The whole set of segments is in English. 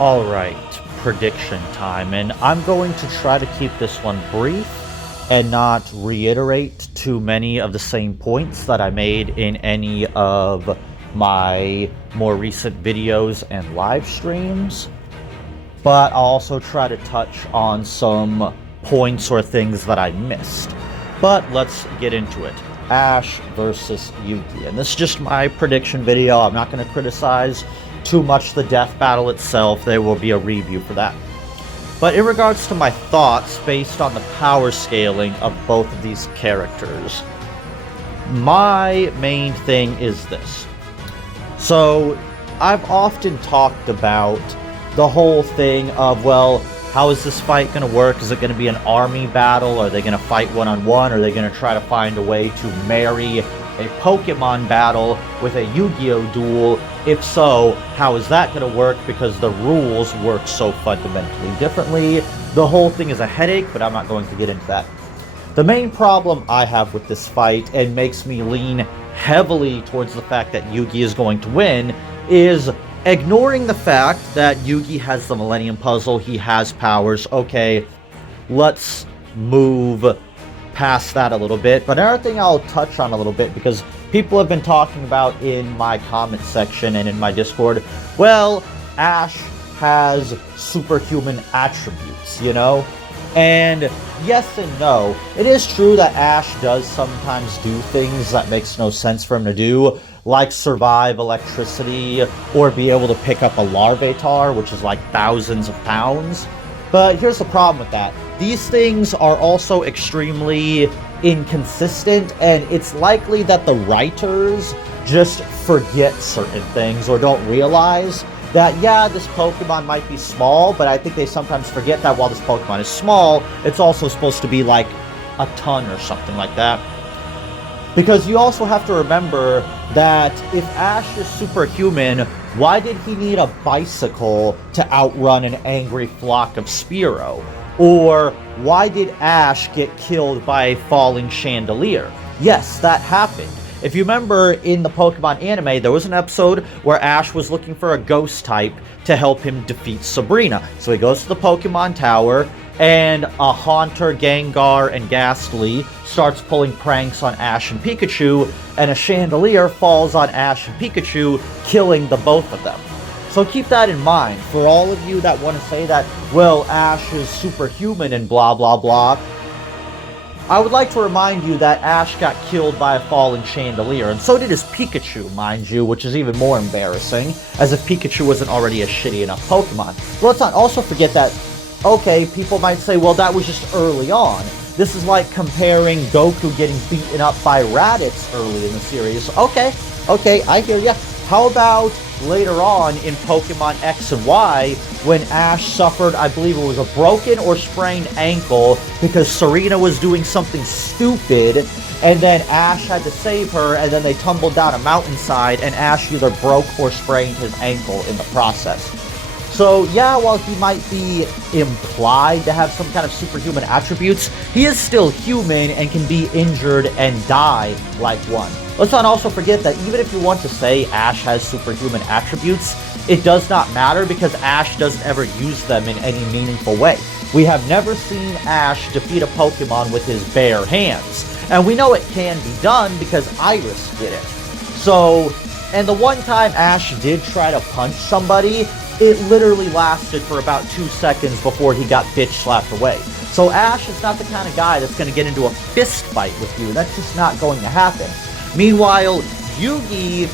Alright, prediction time, and I'm going to try to keep this one brief and not reiterate too many of the same points that I made in any of my more recent videos and live streams, but I'll also try to touch on some points or things that I missed. But let's get into it. Ash versus Yugi, and this is just my prediction video. I'm not going to criticize too much the death battle itself. There will be a review for that. But in regards to my thoughts based on the power scaling of both of these characters, my main thing is this. So I've often talked about the whole thing of, well, how is this fight going to work? Is it going to be an army battle? Are they going to fight one-on-one? Are they going to try to find a way to marry a Pokemon battle with a Yu-Gi-Oh duel? If so, how is that going to work? Because the rules work so fundamentally differently. The whole thing is a headache, but I'm not going to get into that. The main problem I have with this fight, and makes me lean heavily towards the fact that Yugi is going to win, is ignoring the fact that Yugi has the Millennium Puzzle, he has powers. Okay, let's move past that a little bit. But another thing I'll touch on a little bit, because people have been talking about in my comment section and in my Discord, well, Ash has superhuman attributes, you know? And yes and no. It is true that Ash does sometimes do things that makes no sense for him to do, like survive electricity or be able to pick up a Larvitar, which is like thousands of pounds. But here's the problem with that. These things are also extremely inconsistent, and it's likely that the writers just forget certain things or don't realize that, yeah, this Pokemon might be small, but I think they sometimes forget that while this Pokemon is small, it's also supposed to be like a ton or something like that. Because you also have to remember that if Ash is superhuman, why did he need a bicycle to outrun an angry flock of Spearow? Or why did Ash get killed by a falling chandelier? Yes, that happened. If you remember in the Pokemon anime, there was an episode where Ash was looking for a ghost type to help him defeat Sabrina. So he goes to the Pokemon Tower, and a Haunter, Gengar, and Ghastly starts pulling pranks on Ash and Pikachu, and a chandelier falls on Ash and Pikachu, killing the both of them. So keep that in mind. For all of you that want to say that, well, Ash is superhuman and blah blah blah, I would like to remind you that Ash got killed by a falling chandelier, and so did his Pikachu, mind you, which is even more embarrassing, as if Pikachu wasn't already a shitty enough Pokemon. But let's not also forget that, okay, people might say, well, that was just early on. This is like comparing Goku getting beaten up by Raditz early in the series. Okay, I hear ya. How about later on in Pokemon X and Y, when Ash suffered, I believe it was a broken or sprained ankle because Serena was doing something stupid, and then Ash had to save her, and then they tumbled down a mountainside, and Ash either broke or sprained his ankle in the process. So yeah, while he might be implied to have some kind of superhuman attributes, he is still human and can be injured and die like one. Let's not also forget that even if you want to say Ash has superhuman attributes, it does not matter because Ash doesn't ever use them in any meaningful way. We have never seen Ash defeat a Pokemon with his bare hands. And we know it can be done because Iris did it. So, and the one time Ash did try to punch somebody, it literally lasted for about 2 seconds before he got bitch slapped away. So Ash is not the kind of guy that's going to get into a fist fight with you. That's just not going to happen. Meanwhile, Yugi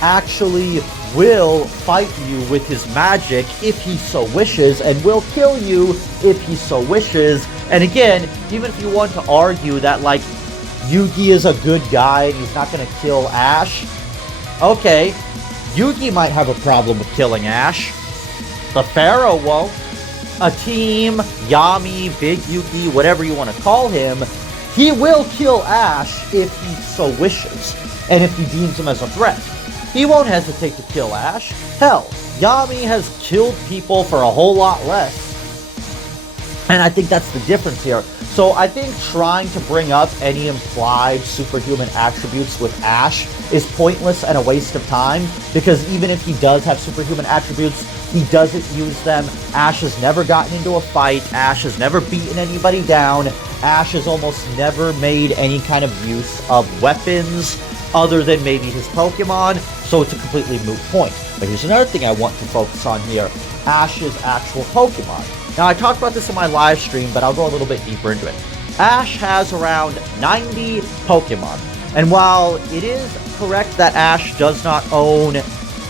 actually will fight you with his magic if he so wishes, and will kill you if he so wishes. And again, even if you want to argue that, like, Yugi is a good guy and he's not going to kill Ash, okay, Yugi might have a problem with killing Ash. The Pharaoh won't. A team, Yami, Big Yugi, whatever you want to call him, he will kill Ash if he so wishes, and if he deems him as a threat. He won't hesitate to kill Ash. Hell, Yami has killed people for a whole lot less. And I think that's the difference here. So I think trying to bring up any implied superhuman attributes with Ash is pointless and a waste of time, because even if he does have superhuman attributes, He doesn't use them. Ash has never gotten into a fight. Ash has never beaten anybody down. Ash has almost never made any kind of use of weapons other than maybe his Pokemon, so it's a completely moot point. But here's another thing I want to focus on here. Ash's actual Pokemon. Now, I talked about this in my live stream, but I'll go a little bit deeper into it. Ash has around 90 Pokemon. And while it is correct that Ash does not own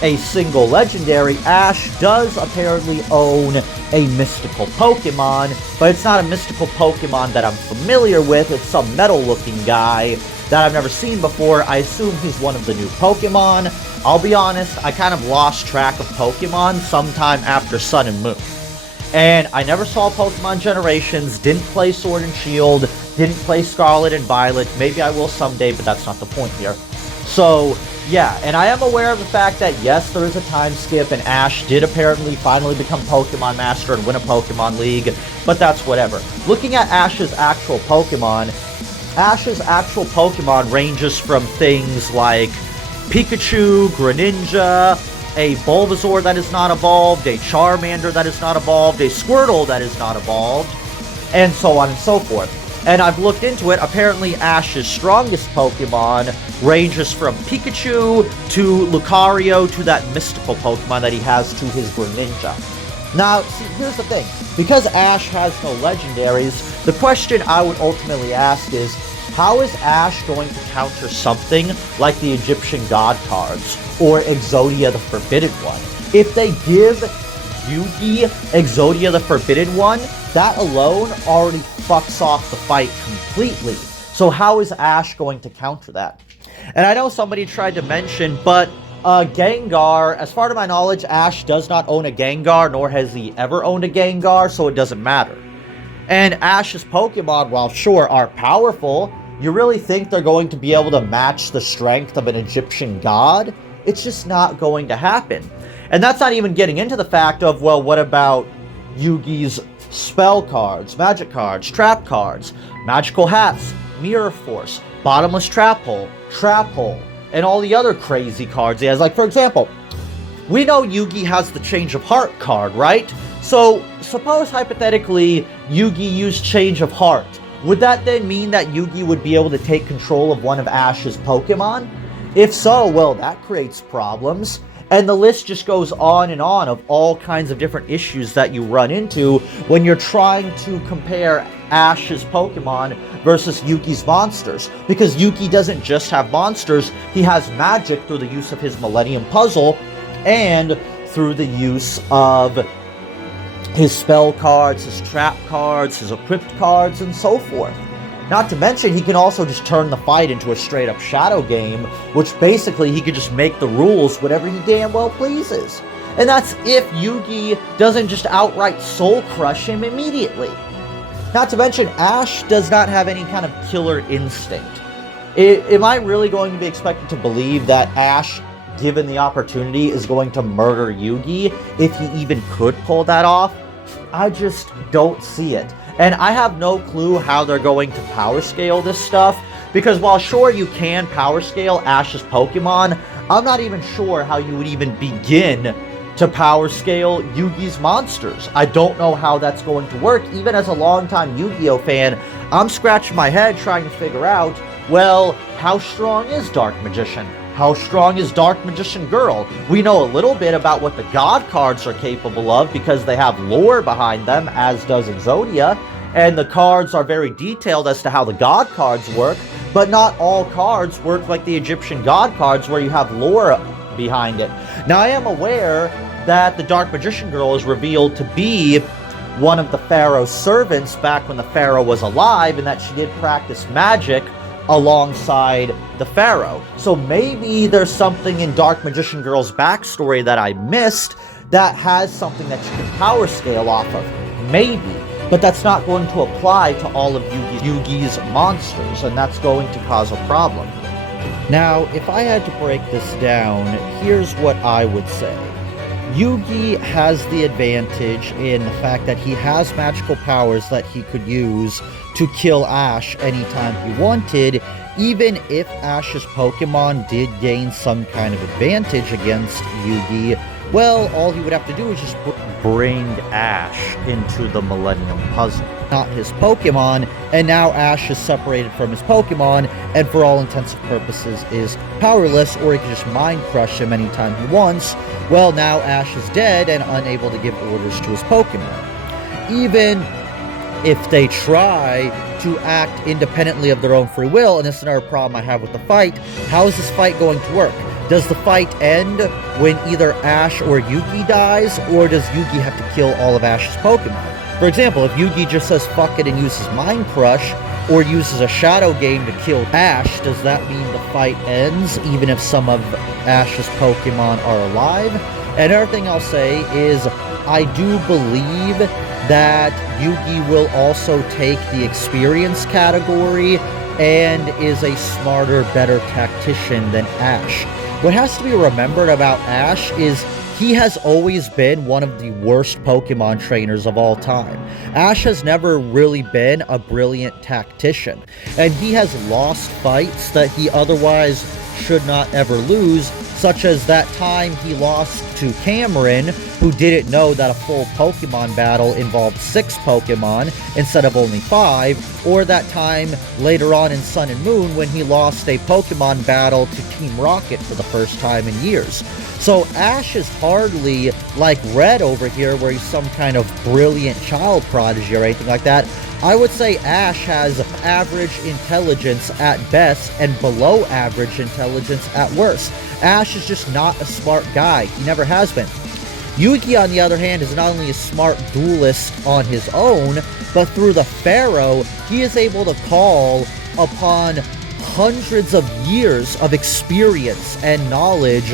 a single legendary, Ash does apparently own a mystical Pokemon, but it's not a mystical Pokemon that I'm familiar with. It's some metal-looking guy that I've never seen before. I assume he's one of the new Pokemon. I'll be honest, I kind of lost track of Pokemon sometime after Sun and Moon. And I never saw Pokemon Generations, didn't play Sword and Shield, didn't play Scarlet and Violet. Maybe I will someday, but that's not the point here. So, yeah, and I am aware of the fact that, yes, there is a time skip, and Ash did apparently finally become Pokemon Master and win a Pokemon League, but that's whatever. Looking at Ash's actual Pokemon ranges from things like Pikachu, Greninja, a Bulbasaur that is not evolved, a Charmander that is not evolved, a Squirtle that is not evolved, and so on and so forth. And I've looked into it. Apparently, Ash's strongest Pokemon ranges from Pikachu to Lucario to that mystical Pokemon that he has to his Greninja. Now, see, here's the thing. Because Ash has no legendaries, the question I would ultimately ask is, how is Ash going to counter something like the Egyptian God cards or Exodia the Forbidden One? If they give Yugi Exodia the Forbidden One, that alone already fucks off the fight completely. So how is Ash going to counter that? And I know somebody tried to mention, but Gengar, as far to my knowledge, Ash does not own a Gengar, nor has he ever owned a Gengar, so it doesn't matter. And Ash's Pokemon, while sure, are powerful, you really think they're going to be able to match the strength of an Egyptian god? It's just not going to happen. And that's not even getting into the fact of, well, what about Yugi's spell cards, magic cards, trap cards, magical hats, mirror force, bottomless trap hole, and all the other crazy cards he has. Like, for example, we know Yugi has the Change of Heart card, right? So, suppose hypothetically Yugi used Change of Heart. Would that then mean that Yugi would be able to take control of one of Ash's Pokemon? If so, well, that creates problems. And the list just goes on and on of all kinds of different issues that you run into when you're trying to compare Ash's Pokemon versus Yugi's monsters. Because Yugi doesn't just have monsters, he has magic through the use of his Millennium Puzzle and through the use of his spell cards, his trap cards, his equipped cards, and so forth. Not to mention, he can also just turn the fight into a straight-up shadow game, which basically he could just make the rules whatever he damn well pleases. And that's if Yugi doesn't just outright soul crush him immediately. Not to mention, Ash does not have any kind of killer instinct. Am I really going to be expected to believe that Ash, given the opportunity, is going to murder Yugi if he even could pull that off? I just don't see it. And I have no clue how they're going to power scale this stuff, because while sure you can power scale Ash's Pokemon, I'm not even sure how you would even begin to power scale Yugi's monsters. I don't know how that's going to work. Even as a longtime Yu-Gi-Oh fan, I'm scratching my head trying to figure out, well, how strong is Dark Magician? How strong is Dark Magician Girl? We know a little bit about what the God cards are capable of because they have lore behind them, as does Exodia, and the cards are very detailed as to how the God cards work, but not all cards work like the Egyptian God cards where you have lore behind it. Now, I am aware that the Dark Magician Girl is revealed to be one of the Pharaoh's servants back when the Pharaoh was alive, and that she did practice magic alongside the Pharaoh. So maybe there's something in Dark Magician Girl's backstory that I missed that has something that you can power scale off of. Maybe. But that's not going to apply to all of Yugi's monsters, and that's going to cause a problem. Now, if I had to break this down, here's what I would say. Yugi has the advantage in the fact that he has magical powers that he could use to kill Ash anytime he wanted, even if Ash's Pokemon did gain some kind of advantage against Yugi. Well, all he would have to do is just bring Ash into the Millennium Puzzle, not his Pokemon, and now Ash is separated from his Pokemon, and for all intents and purposes is powerless, or he can just Mind Crush him anytime he wants. Well, now Ash is dead and unable to give orders to his Pokemon. Even if they try to act independently of their own free will, and this is another problem I have with the fight, how is this fight going to work? Does the fight end when either Ash or Yugi dies, or does Yugi have to kill all of Ash's Pokemon? For example, if Yugi just says fuck it and uses Mind Crush, or uses a Shadow Game to kill Ash, does that mean the fight ends, even if some of Ash's Pokemon are alive? And another thing I'll say is, I do believe that Yugi will also take the experience category and is a smarter, better tactician than Ash. What has to be remembered about Ash is he has always been one of the worst Pokemon trainers of all time. Ash has never really been a brilliant tactician, and he has lost fights that he otherwise should not ever lose, such as that time he lost to Cameron, who didn't know that a full Pokemon battle involved 6 Pokemon instead of only 5, or that time later on in Sun and Moon when he lost a Pokemon battle to Team Rocket for the first time in years. So Ash is hardly like Red over here, where he's some kind of brilliant child prodigy or anything like that. I would say Ash has average intelligence at best and below average intelligence at worst. Ash is just not a smart guy. He never has been. Yugi, on the other hand, is not only a smart duelist on his own, but through the Pharaoh, he is able to call upon hundreds of years of experience and knowledge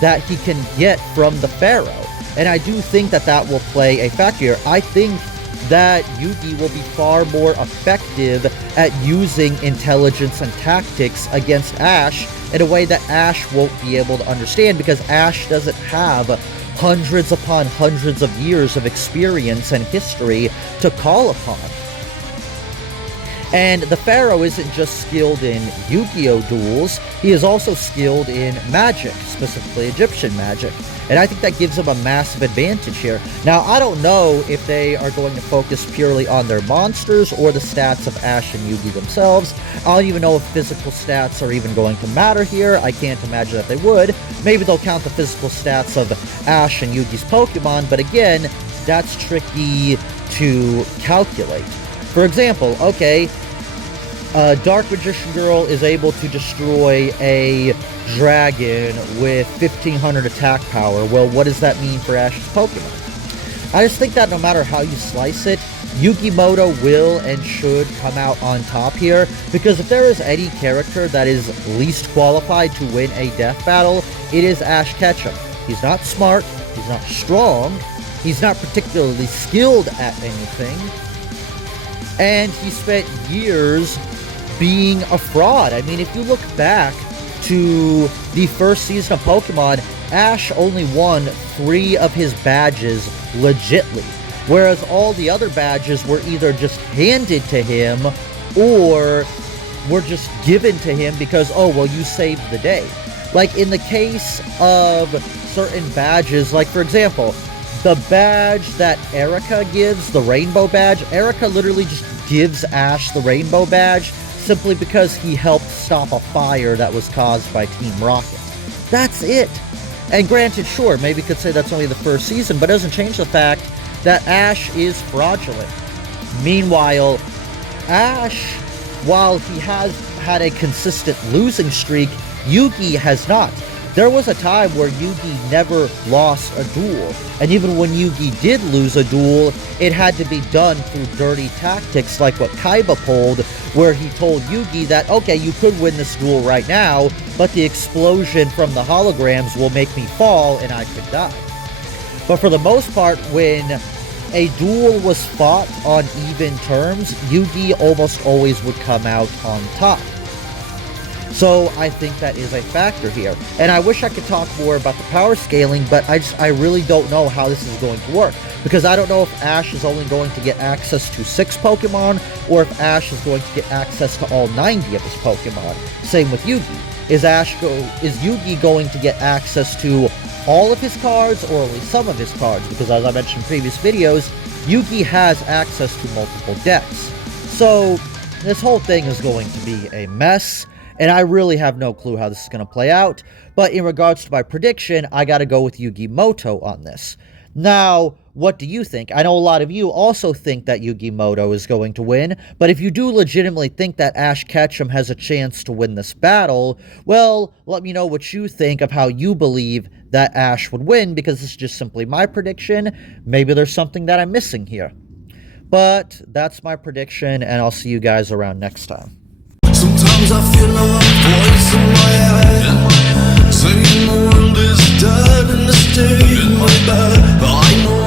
that he can get from the Pharaoh. And I do think that that will play a factor here. I think that Yugi will be far more effective at using intelligence and tactics against Ash in a way that Ash won't be able to understand, because Ash doesn't have hundreds upon hundreds of years of experience and history to call upon. And the Pharaoh isn't just skilled in Yu-Gi-Oh! Duels, he is also skilled in magic, specifically Egyptian magic. And I think that gives him a massive advantage here. Now, I don't know if they are going to focus purely on their monsters or the stats of Ash and Yugi themselves. I don't even know if physical stats are even going to matter here. I can't imagine that they would. Maybe they'll count the physical stats of Ash and Yugi's Pokemon, but again, that's tricky to calculate. For example, okay, Dark Magician Girl is able to destroy a dragon with 1500 attack power. Well, what does that mean for Ash's Pokemon? I just think that no matter how you slice it, Yugimoto will and should come out on top here, because if there is any character that is least qualified to win a death battle, it is Ash Ketchum. He's not smart, he's not strong, he's not particularly skilled at anything, and he spent years being a fraud. I mean, if you look back to the first season of Pokemon, Ash only won 3 of his badges legitly, whereas all the other badges were either just handed to him or were just given to him because, oh, well, you saved the day. Like, in the case of certain badges, like, for example, the badge that Erica gives, the Rainbow Badge, Erica literally just gives Ash the Rainbow Badge simply because he helped stop a fire that was caused by Team Rocket. That's it. And granted, sure, maybe you could say that's only the first season, but it doesn't change the fact that Ash is fraudulent. Meanwhile, Ash, while he has had a consistent losing streak, Yugi has not. There was a time where Yugi never lost a duel, and even when Yugi did lose a duel, it had to be done through dirty tactics like what Kaiba pulled, where he told Yugi that, okay, you could win this duel right now, but the explosion from the holograms will make me fall and I could die. But for the most part, when a duel was fought on even terms, Yugi almost always would come out on top. So I think that is a factor here. And I wish I could talk more about the power scaling, but I really don't know how this is going to work. Because I don't know if Ash is only going to get access to 6 Pokemon, or if Ash is going to get access to all 90 of his Pokemon. Same with Yugi. Is Yugi going to get access to all of his cards or only some of his cards, because as I mentioned in previous videos, Yugi has access to multiple decks. So this whole thing is going to be a mess, and I really have no clue how this is going to play out. But in regards to my prediction, I got to go with Yugi Moto on this. Now, what do you think? I know a lot of you also think that Yugi Moto is going to win, but if you do legitimately think that Ash Ketchum has a chance to win this battle, well, let me know what you think of how you believe that Ash would win, because this is just simply my prediction. Maybe there's something that I'm missing here. But that's my prediction, and I'll see you guys around next time. Sometimes I feel a voice in my head saying the world is dead and the state in my bed. I know